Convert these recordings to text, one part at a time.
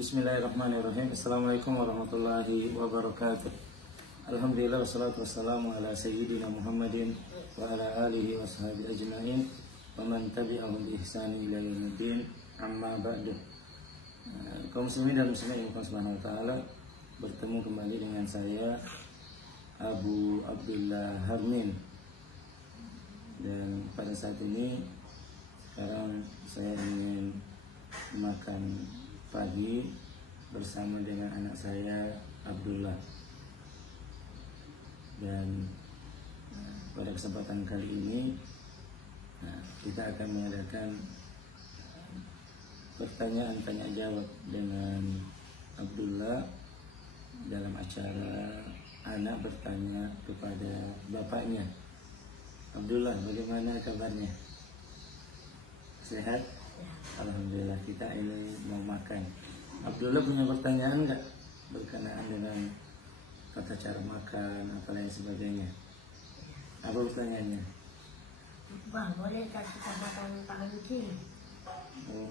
Bismillahirrahmanirrahim. Assalamualaikum warahmatullahi wabarakatuh. Alhamdulillah wassalatu wassalamu ala sayyidina Muhammadin wa ala alihi wa sahbihi ajma'in wa man tabi'ahum bi ihsani ila yaumiddin. Amma ba'du. Kaum muslimin dan muslimat yang subhanahu wa ta'ala, bertemu kembali dengan saya Abu Abdullah Harmin. Dan pada saat ini sekarang saya ingin makan pagi bersama dengan anak saya Abdullah. Dan pada kesempatan kali ini kita akan mengadakan pertanyaan tanya jawab dengan Abdullah dalam acara anak bertanya kepada bapaknya. Abdullah, bagaimana kabarnya? Sehat? Alhamdulillah, kita ini mau makan. Abdullah punya pertanyaan enggak berkenaan dengan tata cara makan atau lain sebagainya? Apa pertanyaannya? Bang, boleh kita makan tangan kiri?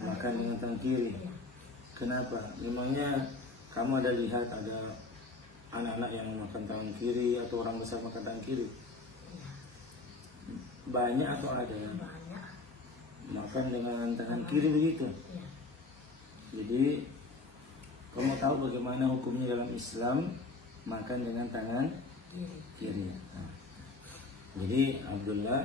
Makan dengan tangan kiri. Kenapa? Memangnya kamu ada lihat ada anak-anak yang makan tangan kiri atau orang besar makan tangan kiri? Banyak atau ada yang Banyak. makan dengan tangan kiri begitu? Jadi kamu tahu bagaimana hukumnya dalam Islam makan dengan tangan kiri. Jadi Abdullah,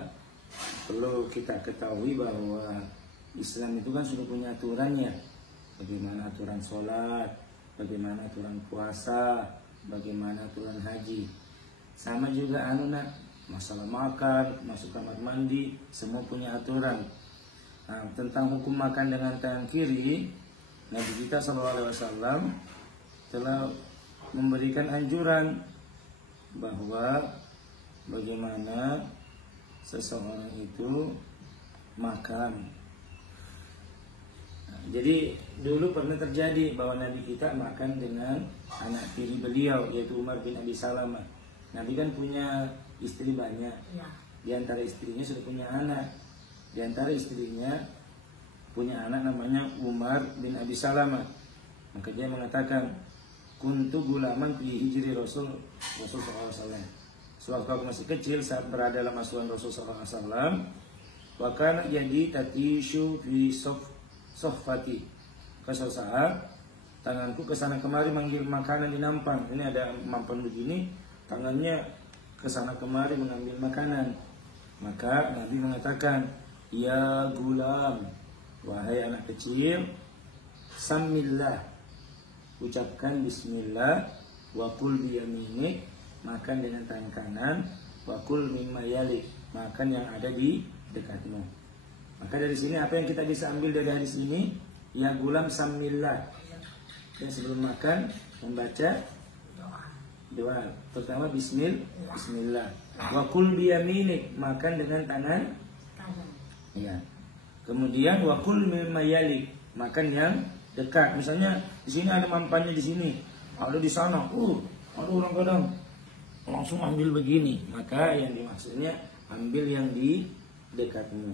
perlu kita ketahui bahwa Islam itu kan sudah punya aturannya. Bagaimana aturan sholat, bagaimana aturan puasa, bagaimana aturan haji. Sama juga masalah makan, masuk kamar mandi, semua punya aturan. Nah, tentang hukum makan dengan tangan kiri, Nabi kita SAW telah memberikan anjuran bahwa bagaimana seseorang itu makan. Nah, jadi dulu pernah terjadi bahwa Nabi kita makan dengan anak tiri beliau, yaitu Umar bin Abi Salamah. Nabi kan punya istri banyak. Di antara istrinya sudah punya anak. Di antara istrinya punya anak namanya Umar bin Abi Salamah. Maka dia mengatakan, kuntu gulaman fi hijri Rasul SAW. Sewaktu aku masih kecil saat berada dalam asuhan Rasul SAW, wa kana yadi tatishu fi soffati. Suatu saat tanganku kesana kemari manggil makanan di nampan. Ini ada mampan begini, tangannya kesana kemari mengambil makanan. Maka Nabi mengatakan, ya gulam, wahai anak kecil, samillah, ucapkan bismillah, wa kul biyaminik, makan dengan tangan kanan, wa kul mimma yalik, makan yang ada di dekatmu. Maka dari sini apa yang kita bisa ambil dari hadis ini? Ya gulam samillah. Dan sebelum makan membaca doa, pertama bismillah. Wa kul biyaminik, makan dengan tangan Kanan. ya. Kemudian wakul mimma yalik, makan yang dekat. Misalnya di sini ada mampannya, di sini ada, di sana ada orang kadang langsung ambil begini, maka yang dimaksudnya ambil yang di dekatmu.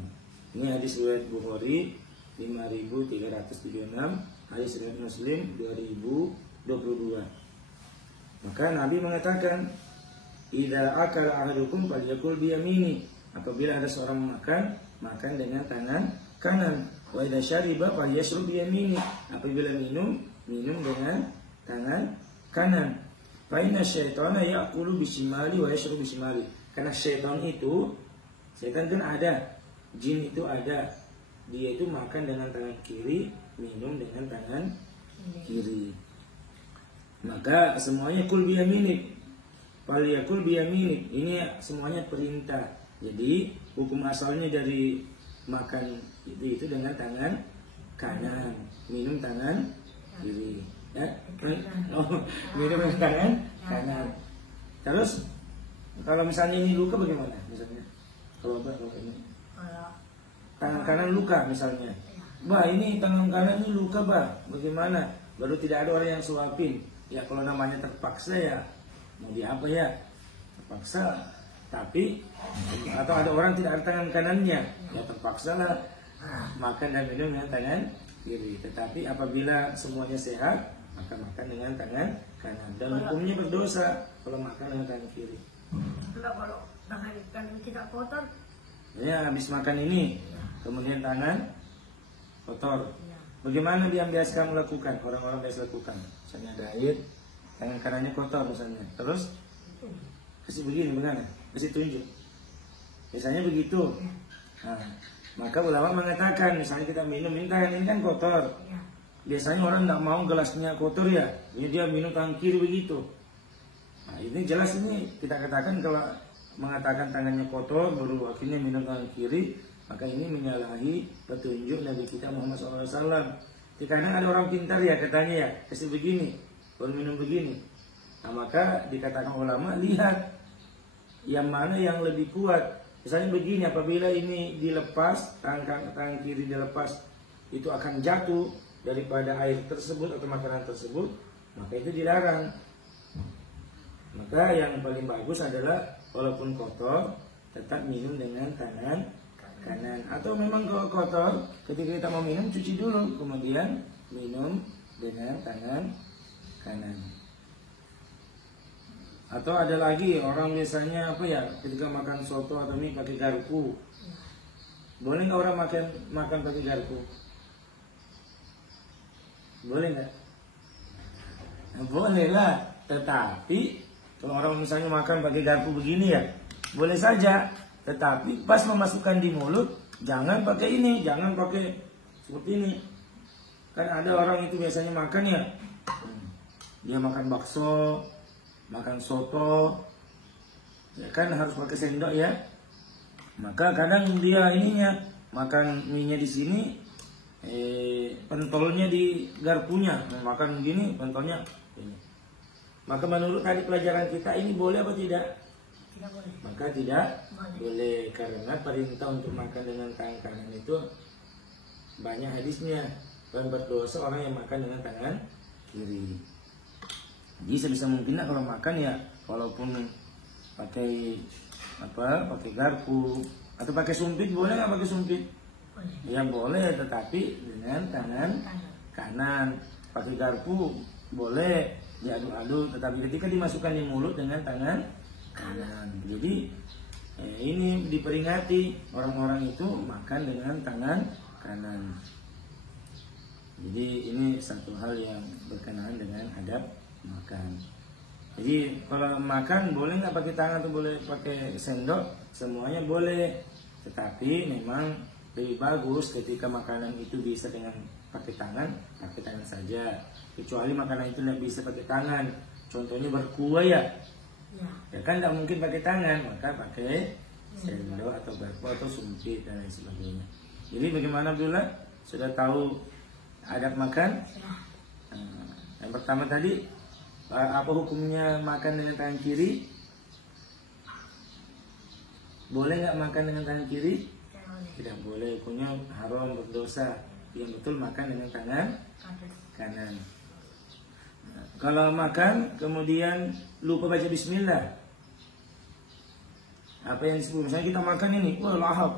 Ini hadis riwayat Bukhari 5376, hadis riwayat Muslim 2022. Maka Nabi mengatakan, idza akala ahadukum falyakul biyamini, apabila ada seorang makan dengan tangan kanan. Wa idza syariba falyashrub biyamini, apabila minum dengan tangan kanan. Fa inna syaitana ya'kulu bisimali wa yashrubu bisimali. Karena setan kan ada, jin itu ada. Dia itu makan dengan tangan kiri, minum dengan tangan kiri. Maka semuanya kul biyaminik, falyakul biyaminik. Ini semuanya perintah. Jadi hukum asalnya dari makan itu dengan tangan kanan, minum tangan kiri, ya. Minum dengan tangan kanan. Terus kalau misalnya ini luka bagaimana? Misalnya kalau ini tangan kanan luka misalnya, bah ini tangan kanan ini luka bah, bagaimana? Baru tidak ada orang yang suapin. Ya kalau namanya terpaksa ya mau di apa ya, terpaksa. Tapi atau ada orang tidak ada tangan kanannya, ya terpaksa lah makan dan minum dengan tangan kiri. Tetapi apabila semuanya sehat, maka makan dengan tangan kanan. Dan hukumnya berdosa kalau makan dengan tangan kiri. Enggak, kalau tangan kita kotor. Ya, habis makan ini, kemudian tangan kotor. Ya. Bagaimana dia biasa melakukan? Orang-orang biasa lakukan. Misalnya ada air, tangan kanannya kotor misalnya. Terus kasih begini, bagaimana? Kasih tunjuk. Biasanya begitu. Nah, maka ulama mengatakan, misalnya kita minum, ini tangan ini kan kotor. Ya. Biasanya orang tidak mau gelasnya kotor ya, jadi dia minum tangan kiri begitu. Nah, ini jelas ini kita katakan kalau mengatakan tangannya kotor baru akhirnya minum tangan kiri, maka ini menyalahi petunjuk Nabi kita Muhammad SAW. Kadang ada orang pintar ya katanya ya, kasih begini, baru minum begini. Nah, maka dikatakan ulama, lihat yang mana yang lebih kuat. Misalnya begini, apabila ini dilepas, tangan kiri dilepas, itu akan jatuh daripada air tersebut atau makanan tersebut, maka itu dilarang. Maka yang paling bagus adalah walaupun kotor, tetap minum dengan tangan kanan. Atau memang kalau kotor, ketika kita mau minum cuci dulu, kemudian minum dengan tangan kanan. Atau ada lagi orang biasanya apa ya, ketika makan soto atau mie pakai garpu. Boleh nggak orang makan pakai garpu? Boleh nggak? Nah, boleh lah. Tetapi kalau orang misalnya makan pakai garpu begini ya, boleh saja. Tetapi pas memasukkan di mulut, jangan pakai ini, jangan pakai seperti ini. Kan ada orang itu biasanya makan ya, dia makan bakso, makan soto, ya kan harus pakai sendok ya. Maka kadang dia ininya makan mie-nya di sini, pentolnya di garpunya, makan begini pentolnya ini. Maka menurut tadi pelajaran kita ini boleh apa tidak? Tidak boleh. Maka tidak boleh karena perintah untuk makan dengan tangan kanan itu banyak hadisnya. Dan berdosa orang yang makan dengan tangan kiri. Jadi sebisa mungkin kalau makan ya, walaupun pakai pakai garpu atau pakai sumpit, boleh nggak pakai sumpit? Boleh. Ya boleh, tetapi dengan tangan kanan. Pakai garpu boleh diaduk-aduk, tetapi ketika dimasukkan di mulut dengan tangan kanan. Jadi ini diperingati orang-orang itu makan dengan tangan kanan. Jadi ini satu hal yang berkenaan dengan adab makan. Jadi kalau makan boleh nggak pakai tangan atau boleh pakai sendok? Semuanya boleh. Tetapi memang lebih bagus ketika makanan itu bisa dengan pakai tangan saja. Kecuali makanan itu tidak bisa pakai tangan. Contohnya berkuah ya. Ya kan tidak mungkin pakai tangan, maka pakai sendok atau garpu atau sumpit dan lain sebagainya. Jadi bagaimana Abdullah? Sudah tahu adab makan? Yang pertama tadi, apa hukumnya makan dengan tangan kiri? Boleh nggak makan dengan tangan kiri? Tidak boleh, hukumnya haram, berdosa. Yang betul makan dengan tangan kanan. Kalau makan kemudian lupa baca bismillah, apa yang disebut? Misalnya kita makan ini, wah lahap,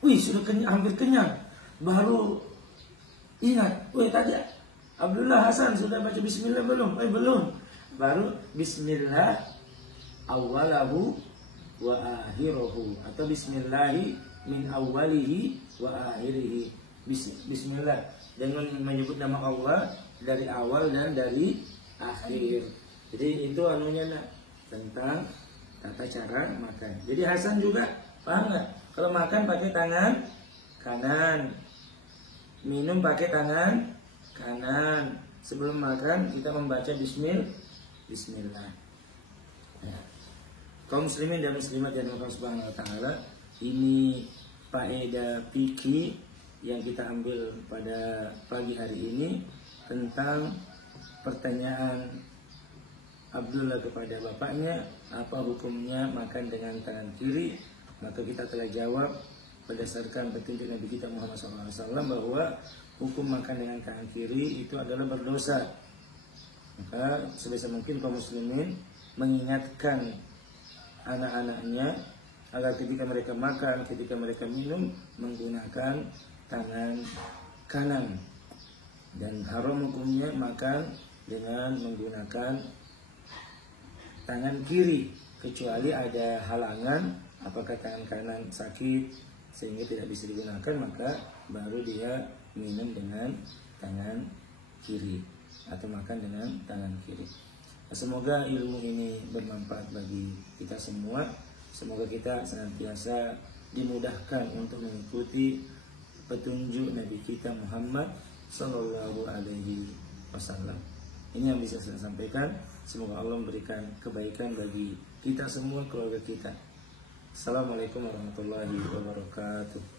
wih sudah kenyang, hampir kenyang, baru ingat, wih tadi Abdullah Hasan sudah baca bismillah belum? Belum. Baru bismillah awalahu wa akhiruhu, atau bismillahi min awalihi wa akhirihi. Bismillah dengan menyebut nama Allah dari awal dan dari akhir. Jadi itu anunya tentang tata cara makan. Jadi Hasan juga paham nggak? Kalau makan pakai tangan kanan, minum pakai tangan kanan. Sebelum makan kita membaca Bismillah. Ya. Kaum muslimin dan muslimat yang Allah Subhanahu wa taala, ini faedah fikih yang kita ambil pada pagi hari ini tentang pertanyaan Abdullah kepada bapaknya, apa hukumnya makan dengan tangan kiri. Maka kita telah jawab berdasarkan petunjuk Nabi kita Muhammad SAW bahwa hukum makan dengan tangan kiri itu adalah berdosa. Maka sebisa mungkin kaum muslimin mengingatkan anak-anaknya agar ketika mereka makan, ketika mereka minum menggunakan tangan kanan. Dan haram hukumnya makan dengan menggunakan tangan kiri, kecuali ada halangan, apakah tangan kanan sakit sehingga tidak bisa digunakan, maka baru dia minum dengan tangan kiri atau makan dengan tangan kiri. Semoga ilmu ini bermanfaat bagi kita semua. Semoga kita senantiasa dimudahkan untuk mengikuti petunjuk Nabi kita Muhammad Sallallahu Alaihi Wasallam. Ini yang bisa saya sampaikan. Semoga Allah memberikan kebaikan bagi kita semua, keluarga kita. Assalamualaikum warahmatullahi wabarakatuh.